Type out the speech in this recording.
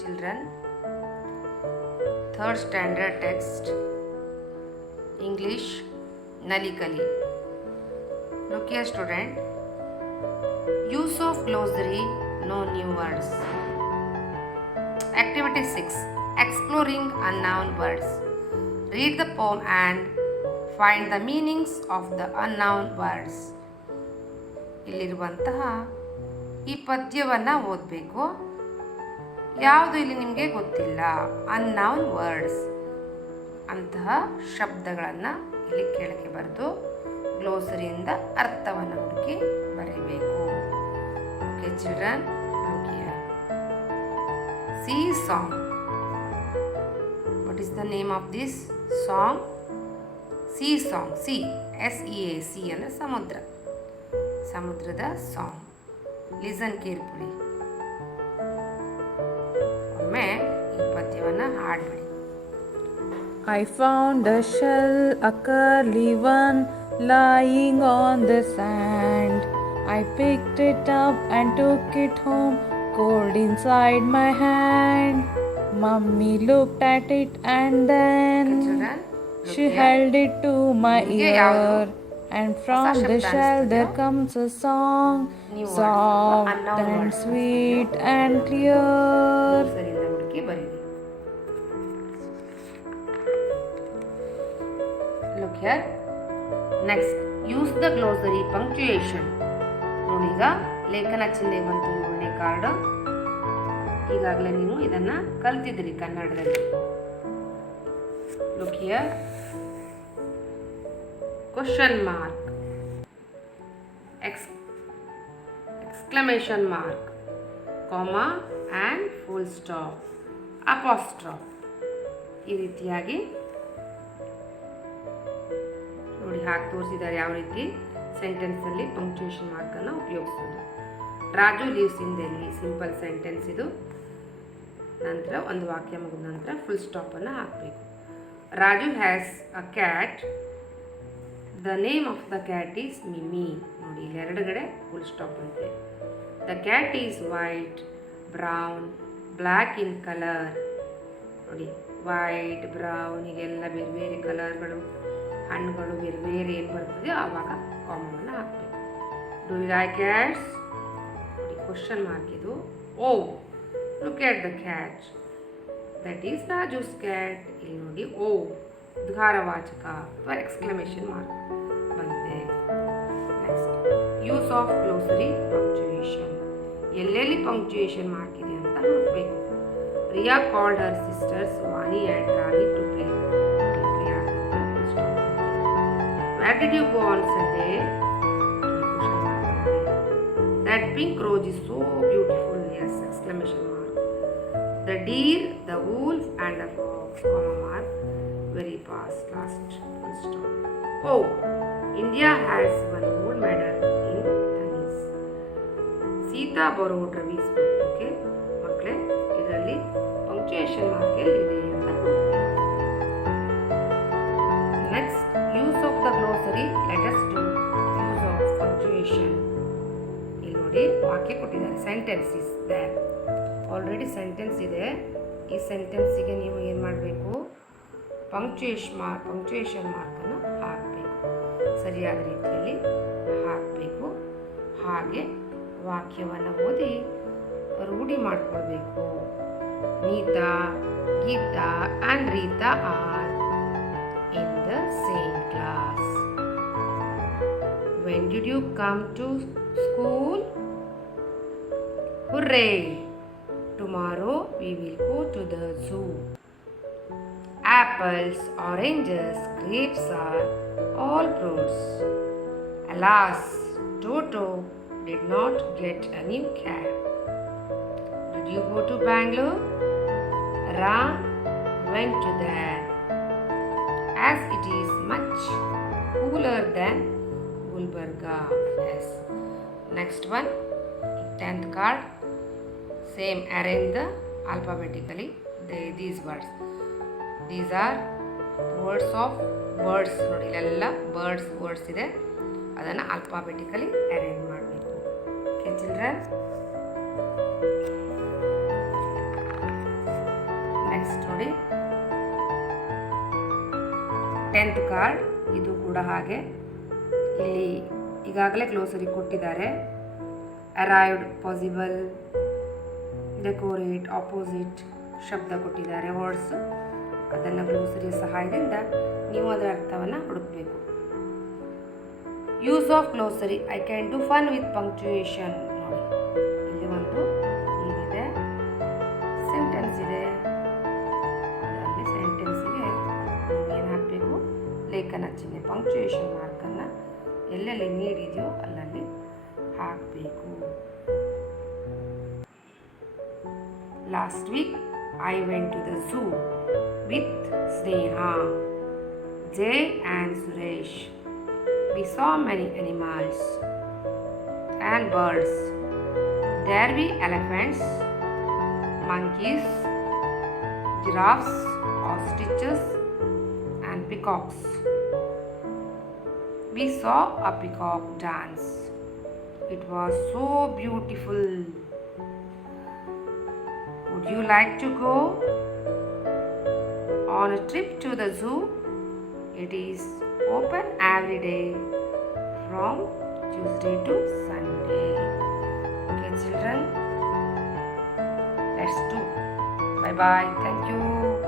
children, third standard text, English, Nalikali. Look here student, use of glossary, no new words. Activity 6, exploring unknown words. Read the poem and find the meanings of the unknown words. ಇಲ್ಲಿರುವಂತಹ ಈ ಪದ್ಯವನ್ನು ಓದಬೇಕು. ಯಾವುದು ಇಲ್ಲಿ ನಿಮಗೆ ಗೊತ್ತಿಲ್ಲ, unknown words ಅಂತಹ ಶಬ್ದಗಳನ್ನು ಇಲ್ಲಿ ಕೆಳಗೆ ಬರೆದು ಗ್ಲೋಸರಿಯಿಂದ ಅರ್ಥವನ್ನು ಹುಡುಕಿ ಬರೀಬೇಕು. Okay children, look here. C song. What is the name of this song? C song. C SEA, C ಅಂದರೆ ಸಮುದ್ರ, ಸಮುದ್ರದ ಸಾಂಗ್. Listen carefully. ಒಮ್ಮೆ ಈ ಪದ್ಯವನ್ನು ಹಾಡ್ಬಿಡಿ. I found a shell, a curly one, lying on the sand. I picked it up and took it home, cold inside my hand. Mummy looked at it and then she held it to my ear. And from the shell there comes a song, soft and sweet and clear. Look here. Next, use the glossary punctuation. ನೋಡಿ, ಈಗ ಲೇಖನ ಚಿಹ್ನೆ ಬಂತು 7ನೇ card. ಈಗಾಗಲೇ ನೀವು ಇದನ್ನ ಕಲ್ತಿದ್ರಿ ಕನ್ನಡದಲ್ಲಿ. Look here. Question mark, exclamation mark, comma and full stop, apostrophe. ಈ ರೀತಿಯಾಗಿ ನೋಡಿ ಹಾಕಿ ತೋರಿಸಿದ್ದಾರೆ ಯಾವ ರೀತಿ ಸೆಂಟೆನ್ಸಲ್ಲಿ ಪಂಕ್ಚುಯೇಷನ್ ಮಾರ್ಕನ್ನು ಉಪಯೋಗಿಸೋದು. Raju lives in Delhi, simple sentence ಇದು. ನಂತರ ಒಂದು ವಾಕ್ಯ ಮುಗಿದ ನಂತರ ಫುಲ್ ಸ್ಟಾಪನ್ನು ಹಾಕಬೇಕು. Raju has a cat, the name of the cat is Mimi. ನೋಡಿ ಇಲ್ಲಿ ಎರಡುಗಡೆ ಫುಲ್ ಸ್ಟಾಪ್ ಅಂತೆ. The cat is white, brown, black in colour. ನೋಡಿ ವೈಟ್, ಬ್ರೌನ್, ಹೀಗೆಲ್ಲ ಬೇರೆ ಬೇರೆ ಕಲರ್ಗಳು, ಹಣ್ಣುಗಳು ಬೇರೆ ಬೇರೆ ಏನು ಬರ್ತದೆ ಆವಾಗ ಕಾಮವನ್ನು ಹಾಕಬೇಕು. Do you like cats? ನೋಡಿ ಕ್ವಶನ್ ಮಾರ್ಕ್ ಇದು. Oh, look at the cat, that is Raju's cat. ಇಲ್ಲಿ ನೋಡಿ ಓ ಉದ್ಗಾರವಾಚಕ ಅಥವಾ ಎಕ್ಸ್ಕ್ಲಮೇಷನ್ ಮಾರ್ಕ್ ಬಂದಿದೆ. Next, use of glossary punctuation. ಎಲ್ಲೆಲ್ಲಿ ಪಂಕ್ಚುಯೇಷನ್ ಮಾರ್ಕ್ ಇದೆ ಅಂತ ನೋಡಬೇಕು. Riya called her sisters Vani and Rani to play. Where did you go on Sunday? That pink rose is so beautiful. Yes, exclamation mark. The deer, the wolf and the fox, comma mark, very fast, last full stop. Oh, India has one gold medal in tennis. Sita borrowed Ravi's book. Okay, ಮಕ್ಕಳೇ, ಇದರಲ್ಲಿ punctuation mark ಎಲ್ಲಿದೆ ಅಂತ ನೋಡ್ತೀವಿ. Next, use of the glossary. Let us do use of punctuation. ಇಲ್ಲಿ ನೋಡಿ ವಾಕ್ಯ ಕೊಟ್ಟಿದ್ದಾರೆ. Sentence is there. Already sentence ಇದೆ. ಈ ಸೆಂಟೆನ್ಸಿಗೆ ನೀವು ಏನು ಮಾಡಬೇಕು? ಪಂಕ್ಚುಯೇಷನ್ ಮಾರ್ಕನ್ನು ಹಾಕಬೇಕು. ಸರಿಯಾದ ರೀತಿಯಲ್ಲಿ ಹಾಕಬೇಕು. ಹಾಗೆ ವಾಕ್ಯವನ್ನು ಓದಿ ರೂಢಿ ಮಾಡಿಕೊಳ್ಬೇಕು. Neeta, Geeta and Reeta are in the same class. When did you come to school? Hooray! Tomorrow we will go to the zoo. Apples, oranges, grapes are all fruits. Alas, Toto did not get a new cap. Did you go to Bangalore? Ram went to there, as it is much cooler than Gulbarga. Yes. Next one, 10th card. Same, arrange the alphabetically these words. These are words of birds. ನೋಡಿ ಇಲ್ಲೆಲ್ಲ birds words ಇದೆ, ಅದನ್ನು alphabetically arrange ಮಾಡಬೇಕು. Okay children, 10th card. ಇದು ಕೂಡ ಹಾಗೆ ಇಲ್ಲಿ ಈಗಾಗಲೇ ಗ್ಲೋಸರಿ ಕೊಟ್ಟಿದ್ದಾರೆ. ಅರೈವ್ಡ್, ಪಾಸಿಬಲ್, ಡೆಕೋರೇಟ್, ಆಪೋಸಿಟ್ ಶಬ್ದ ಕೊಟ್ಟಿದ್ದಾರೆ, ವರ್ಡ್ಸ್. ಅದನ್ನು ಗ್ಲೋಸರಿಯ ಸಹಾಯದಿಂದ ನೀವು ಅದರ ಅರ್ಥವನ್ನು ಹುಡುಕಬೇಕು. Use of glossary. I can do fun with punctuation. ನೋಡಿ, ಇಲ್ಲಿ ಒಂದು ಏನಿದೆ, ಸೆಂಟೆನ್ಸ್ ಇದೆ. ಅದರಲ್ಲಿ ಸೆಂಟೆನ್ಸಿಗೆ ಏನು ಹಾಕಬೇಕು? ಲೇಖನ ಚಿಹ್ನೆ, ಪಂಕ್ಚುಯೇಷನ್ ಮಾರ್ಕನ್ನು ಎಲ್ಲೆಲ್ಲಿ ನೀಡಿದೆಯೋ ಅಲ್ಲಲ್ಲಿ ಹಾಕಬೇಕು. Last week I went to the zoo with Sneha, Jay and Suresh. We saw many animals and birds. There were elephants, monkeys, giraffes, ostriches and peacocks. We saw a peacock dance. It was so beautiful. Would you like to go on a trip to the zoo? It is open every day from Tuesday to Sunday. Okay, children, let's do. Bye bye. Thank you.